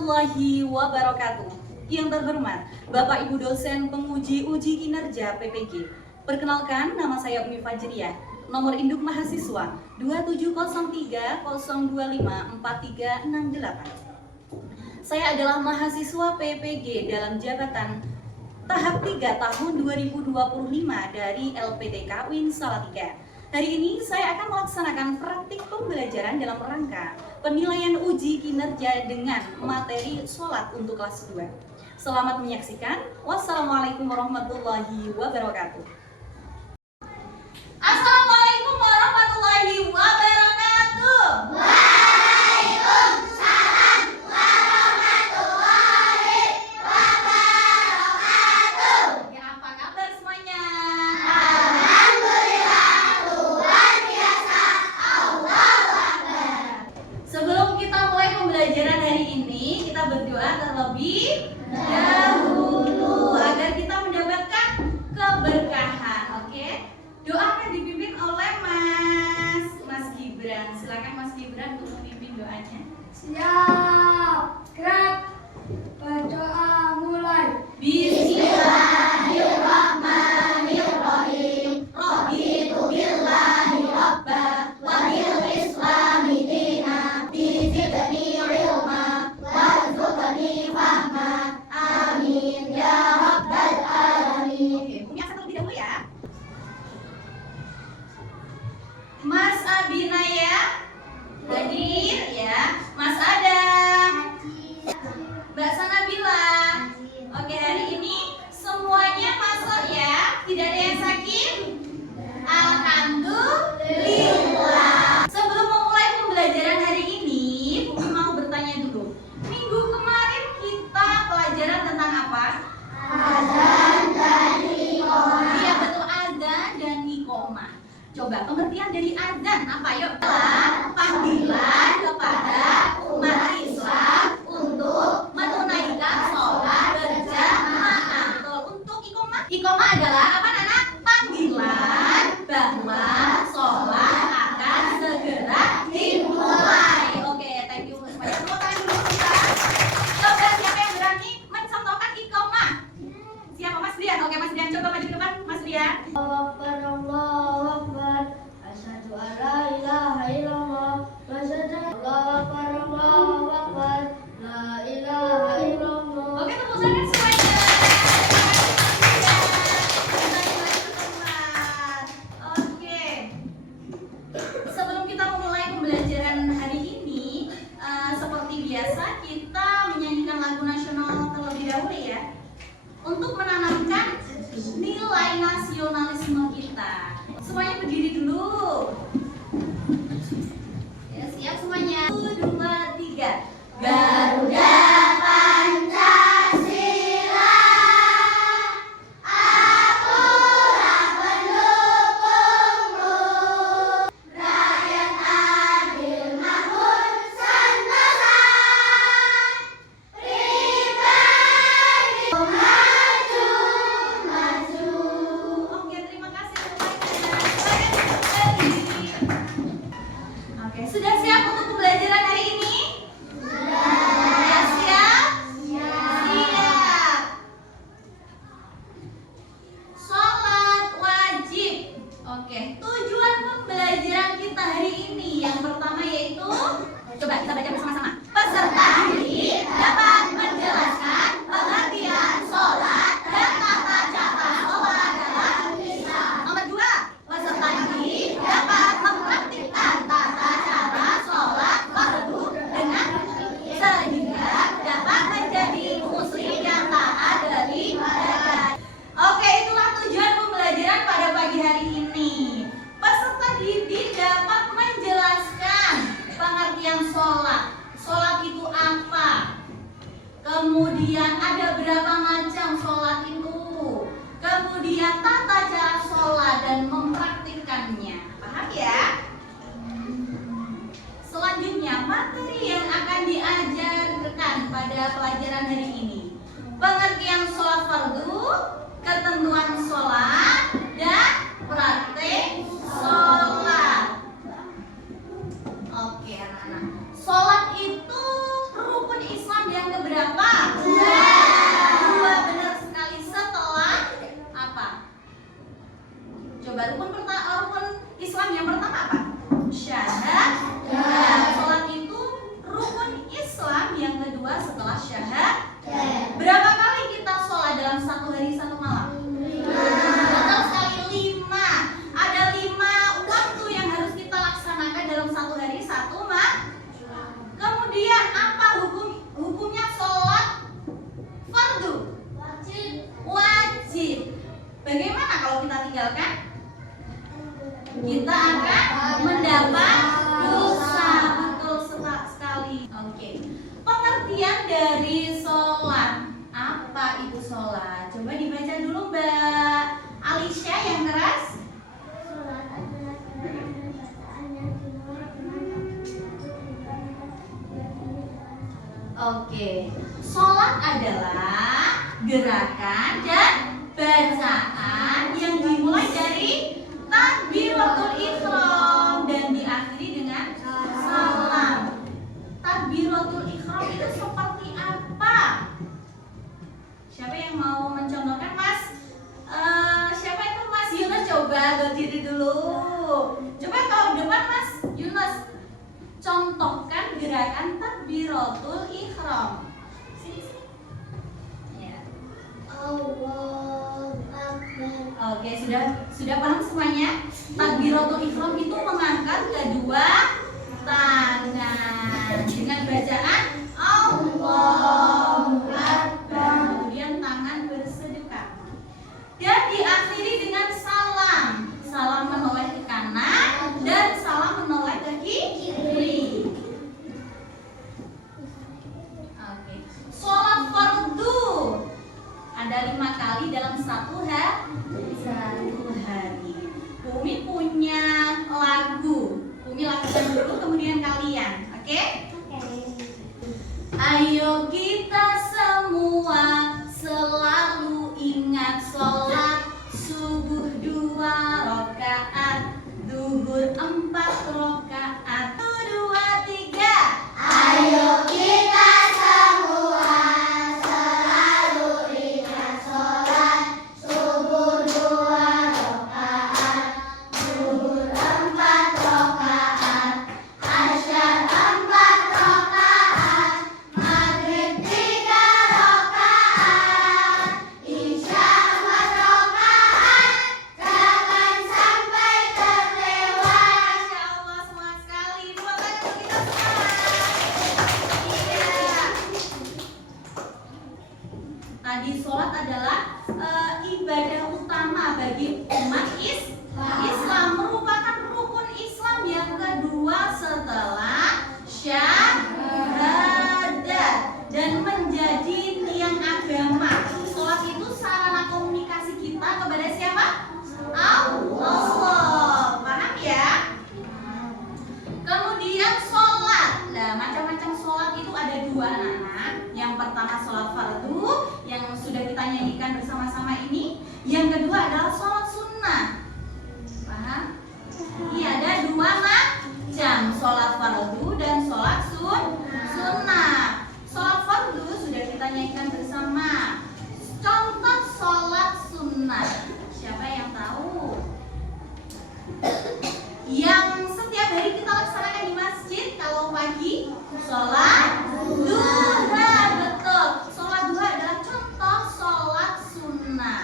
warahmatullahi wabarakatuh. Yang terhormat Bapak Ibu dosen penguji uji kinerja PPG. Perkenalkan, nama saya Umi Fajriah. Nomor induk mahasiswa 2703-025-4368. Saya adalah mahasiswa PPG dalam jabatan tahap 3 tahun 2025 dari LPTK UIN Salatiga. Hari ini saya akan melaksanakan praktik pembelajaran dalam rangka penilaian uji kinerja dengan materi sholat untuk kelas 2. Selamat menyaksikan. Wassalamualaikum warahmatullahi wabarakatuh. Assalamualaikum warahmatullahi wabarakatuh. Waalaikumsalam warahmatullahi wabarakatuh. Ya, apa kabar semuanya? Alhamdulillah, luar biasa. Allahu Akbar. Sebelum kita mulai pembelajaran hari ini, kita berdoa terlebih dahulu agar kita mendapatkan keberkahan. Oke? Doa akan dipimpin oleh Mas Gibran. Silakan Mas Gibran untuk memimpin doanya. Siap, gerak, berdoa mulai. Bismillahirrahmanirrahim. Raditu billahi rabba wa bil islami dina. Bizidni ilma warzuqni fahma. Amin ya rabbal alamin. Oke, Umi aksen terlebih dahulu ya. Mas Abinaya hadir ya. Mas Adam, Mbak Sanabila. Oke, hari ini semuanya masuk ya. Tidak ada yang sakit? Alhamdulillah. Sebelum memulai pembelajaran hari ini, Umi mau bertanya dulu. Minggu kemarin kita pelajaran tentang apa? Azan dan iqamah. Iya betul, azan dan iqamah. Coba pengertian dari azan apa yuk? Panggilan kepada umat Islam untuk menunaikan sholat berjamaah. Betul. Untuk iqamah, iqamah adalah apa anak? Panggilan bahwa sholat akan segera dimulai. Oke, thank you semuanya. Tepuk tangan dulu kita. Coba siapa yang berani mencontohkan iqamah? Siapa Mas Rian? Oke Mas Rian, coba maju ke depan Mas Rian. Allahu Akbar, asyhadu an la ilaha illallah, wa asyhadu Allahu Akbar, la ilaha illallah. Oke, tepuk tangan semuanya. Oke. Sebelum kita memulai pembelajaran hari ini, seperti biasa kita menyanyikan lagu nasional terlebih dahulu ya, untuk menanamkan nilai nasionalisme kita. Semuanya berdiri dulu. Ya, siap semuanya. 1, 2, 3. Garuda Pancasila, akulah pendukungmu. Rakyat adil makmur sentosa, pribadi maju, maju. Oke, terima kasih semuanya. Silakan berdiri. Oke, sudah siap untuk pembelajaran hari ini? Sudah siap? Siap. Sholat wajib. Oke, tujuan pembelajaran kita hari ini yang pertama yaitu, coba kita baca bersama-sama. Peserta didik dapat menjelaskan pengertian sholat dan tata cara sholat dalam Islam. Nomor 2, peserta didik dapat mempraktikkan tata cara sholat fardu dengan sehingga dapat menjadi muslim yang taat beribadah. Oke, itulah tujuan pembelajaran pada pagi hari ini. Peserta didik dapat menjelaskan pengertian sholat. Sholat itu apa? Kemudian ada berapa macam sholat itu? Kemudian tata cara sholat dan mempraktikkannya. Paham ya? Selanjutnya materi yang akan diajarkan pada pelajaran hari ini: pengertian sholat fardu, ketentuan sholat, dan praktik sholat. Oke anak-anak, sholat itu rukun Islam yang kedua setelah syahadat. Berapa kali kita sholat dalam satu hari satu malam? Betul sekali, 5. Ada 5 waktu yang harus kita laksanakan dalam satu hari satu malam. Kemudian apa hukumnya sholat fardu? Wajib. Bagaimana kalau kita tinggalkan? Kita akan mendapat dosa. Betul sekali. Oke. Pengertian dari sholat. Apa itu sholat? Coba dibaca dulu Mbak Alicia yang keras. Sholat adalah bacaan yang dimulai dengan Oke. Sholat adalah gerakan dan bacaan yang dimulai dari takbiratul ihram dan diakhiri dengan salam. Takbiratul ihram itu seperti apa? Siapa yang mau mencontohkan, Mas? Siapa itu Mas Yunus? Coba berdiri dulu. Coba kalau depan Mas Yunus, contohkan gerakan takbiratul ihram. Sini. Ya. Allahu Akbar. Oke, sudah paham semuanya? Takbiratul ihram itu mengangkat kedua tangan dengan bacaan Allahu Akbar. Kemudian tangan bersedekah. Dan diakhiri dengan salam. Salam menoleh ke kanan dan salam menoleh ke kiri. Oke. Sholat fardu ada 5 kali dalam satu hari. Umi punya lagu. Umi lakukan dulu kemudian kalian. Oke? Ayo kita semua selalu ingat sholat subuh 2 rakaat, zuhur 4 rakaat. 1, 2, 3. Ayo kita semua selalu ingat sholat subuh 2 rakaat, zuhur 4 rakaat, asyar 4 rakaat, maghrib 3 rakaat, isya 4 rakaat. Jangan sampai terlewat. Masya Allah, semangat sekali. Dua kali untuk kita semua. Iya. Tadi sholat adalah ibadah utama bagi umat Islam, merupakan rukun Islam yang kedua setelah syahadat dan menjadi tiang agama. Sholat itu sarana komunikasi kita kepada siapa? Allah. Paham ya? Kemudian sholat. Nah, macam-macam sholat itu ada 2 anak-anak. Yang pertama sholat fardu yang sudah kita nyanyikan bersama-sama ini. Yang kedua adalah sholat sunnah. Paham? Iya, ada 2 macam, sholat fardu dan sholat sunnah. Sholat fardu sudah kita nyanyikan bersama. Contoh sholat sunnah. Siapa yang tahu? Yang setiap hari kita laksanakan di masjid kalau pagi, sholat duha. Betul, sholat duha adalah contoh sholat sunnah.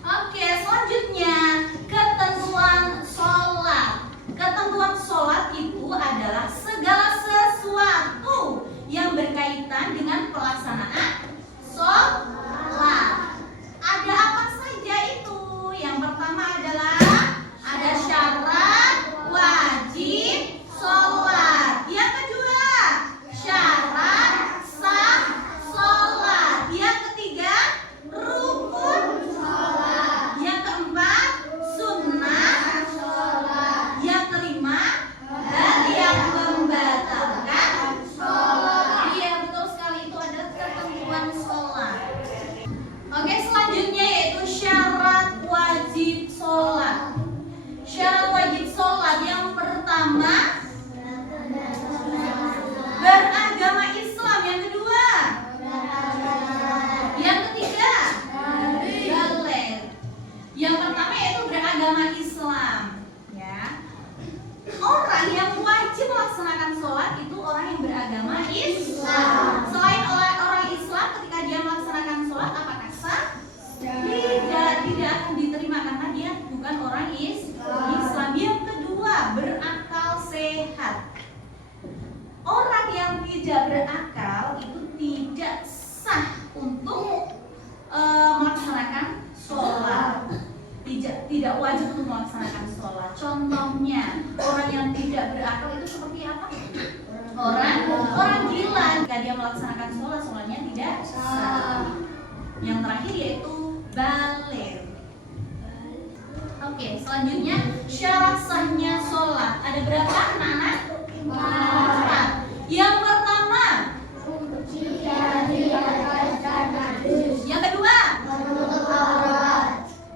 Oke, selanjutnya ketentuan sholat. Ketentuan sholat itu adalah segala sesuatu yang berkaitan dengan pelaksanaan berakal itu tidak sah untuk melaksanakan sholat. Tidak wajib untuk melaksanakan sholat. Contohnya orang yang tidak berakal itu seperti apa? Orang gila. Jika dia melaksanakan sholat, sholatnya tidak sah. Yang terakhir yaitu baligh. Oke, selanjutnya syarat sahnya sholat ada berapa, anak-anak? 4. Yang pertama, yang kedua,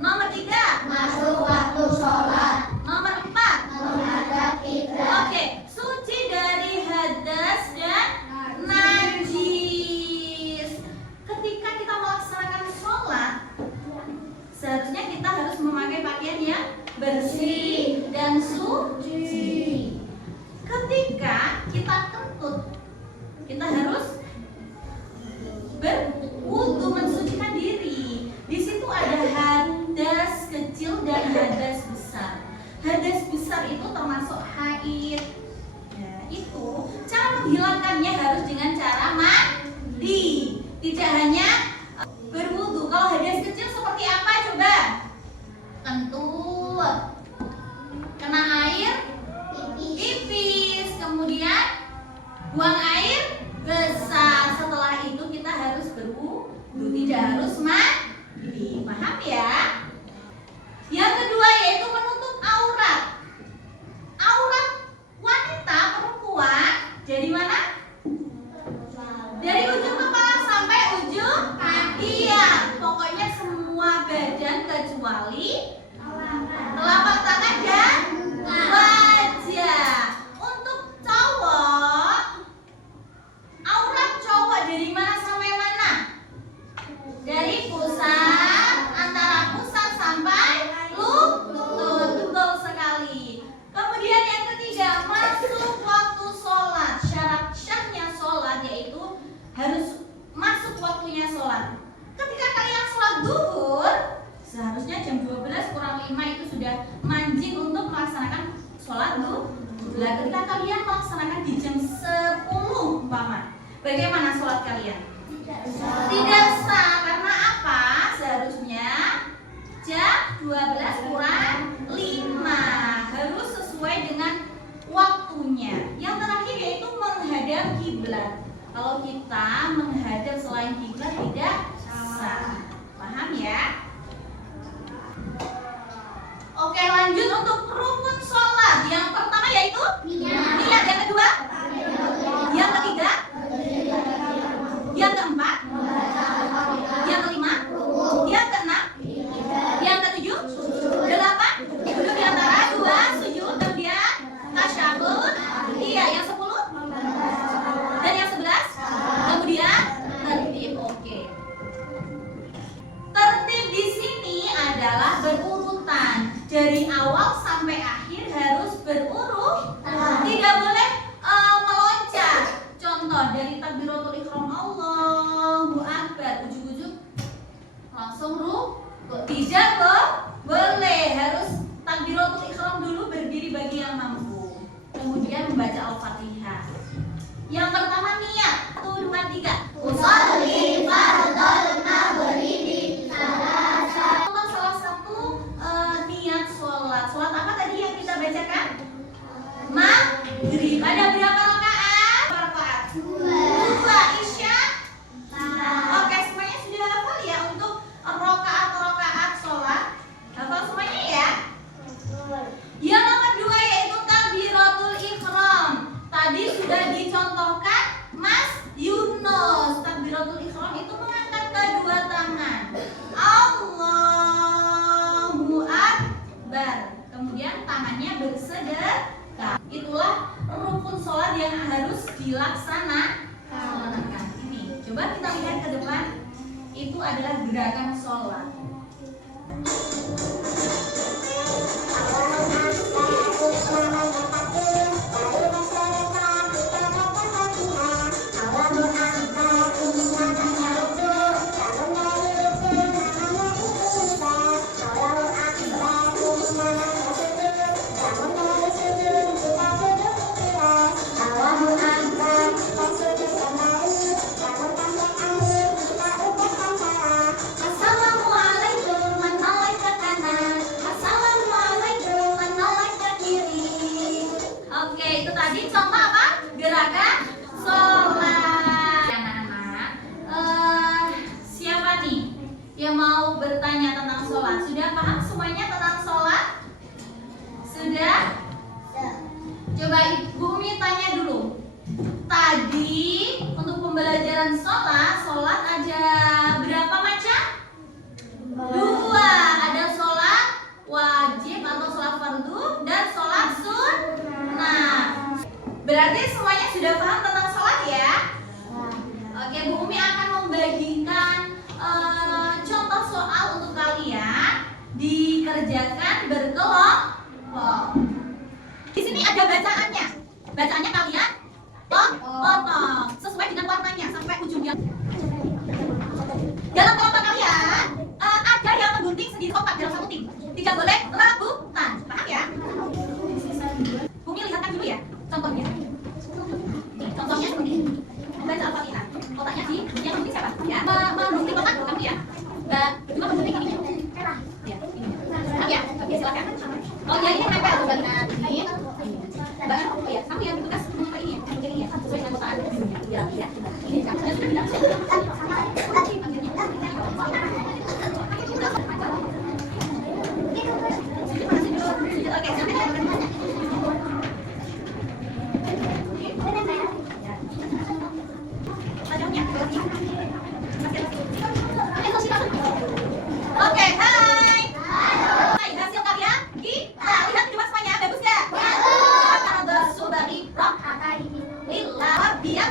nomor 3, masuk waktu sholat, nomor 4. menghadap kiblat. Oke, suci dari hadas dan najis. Ketika kita melaksanakan sholat, seharusnya kita harus memakai pakaian yang bersih dan suci. Ketika kita kentut, kita harus berwudu, mensucikan diri. Di situ ada hadas kecil dan hadas besar. Hadas besar itu termasuk haid. Nah, itu cara menghilangkannya harus dengan cara mandi, tidak hanya berwudu. Kalau hadas kecil seperti apa coba? Kentut, kena air tipis, kemudian buang air besar. Setelah itu kita harus berwudu, tidak harus mandi. Paham ya? Yang kedua yaitu menutup aurat. Aurat wanita, perempuan dari mana? Dari ujung kepala sampai ujung kaki. Iya, pokoknya semua badan kecuali telapak tangan dan wajah. Untuk cowok, aurat cowok dari mana sampai mana? Dari pusat, antara pusat sampai lutut. Betul sekali. Kemudian yang ketiga, masuk waktu sholat. Syarat syahnya sholat yaitu harus masuk waktunya sholat. Ketika kalian sholat duhur, seharusnya jam 12 kurang 5 itu sudah manjing untuk melaksanakan sholat duhur. Ketika kalian melaksanakan di jam 10 umpama, bagaimana sholat kalian? Tidak sah. Karena apa? Seharusnya jam 12 kurang 5. Harus sesuai dengan waktunya. Yang terakhir yaitu menghadap kiblat. Kalau kita menghadap selain kiblat tidak sah. Paham ya? Oke, lanjut untuk rukun sholat. Yang pertama yaitu niat. Yang kedua, yang ketiga, yang keempat, yang kelima, yang keenam, yang ketujuh, 8, duduk di antara 2 sujud, kemudian tasyahud. Iya, yang 10 dan yang 11, kemudian tertib. Oke. Tertib di sini adalah berurutan. Dari awal sampai akhir harus berurutan. Tidak boleh meloncat. Contoh dari takbiratul ihram, Allahu Akbar, ujug-ujug langsung rukuk. Tidak boleh, harus takbiratul ihram dulu, berdiri bagi yang mampu. Kemudian membaca Al-Fatihah. Yang pertama niat. 1, 2, 3. Usolli fardhol maghrib Salah satu niat sholat. Sholat apa tadi yang kita bacakan? Maghrib. Ada berapa rakaat? 2. Isya? Oke, semuanya sudah hafal ya untuk rakaat sholat? Hafal semuanya ya? Yang nomor 2 yaitu takbiratul ihram. Tadi sudah dicontohkan Mas Yunus. Takbiratul ihram itu mengangkat kedua tangan. Allahu Akbar. Kemudian tangannya bersedekah. Itulah rukun sholat yang harus dilaksanakan. Ini, coba kita lihat ke depan. Itu adalah gerakan sholat. Dan sholat ada berapa macam? Dua. Ada sholat wajib atau sholat fardu dan sholat sunnah. Berarti semuanya sudah paham tentang sholat ya? Oke, Bu Umi akan membagikan contoh soal untuk kalian dikerjakan berkelompok. Di sini ada bacaannya. Bacaannya kalian potong sesuai dengan warnanya sampai ujungnya. Dalam kelompok kalian ada yang menggunting sendiri kompak dalam satu tim. Tidak boleh rebutan. Paham ya? Bumi lihatkan dulu ya contohnya. Nih, contohnya seperti ini. Baca Al-Fatihah. Kotaknya di yang menggunting siapa? Ya, menggunting kotak kamu ya. Cuma menggunting ini. Ya, ini. Ya, oke, silakan. Oh ya, ini nempel tuh bagian ini. Mbak, oh ya, kamu yang tugas mengapa ini ya? Mungkin ini ya, sesuai dengan kotaan. Ya, ya. Ini kamu sudah bilang. Oke, oke, hai. Hai, hasil karya kita. Lihat di depan semuanya, bagus gak? Bersubari lillah rabbiyah.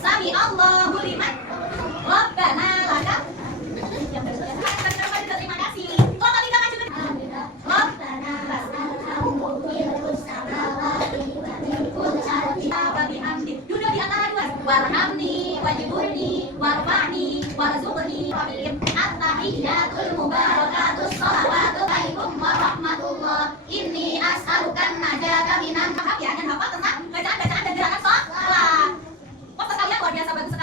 Sami Allahu liman Rabbana lakal. Terima kasih. Kelompok tiga maju ke Rabbana duduk di antara dua. Warhamni wajiburni warfa'ni warzuqni at-tahiyyatul mubarakatus shalawatu warahmatullah. Inni as'alukan najata minan. Paham ya? Dan hafal tentang bacaan-bacaan dan gerakan sholat. Waktu kalian luar biasa bagus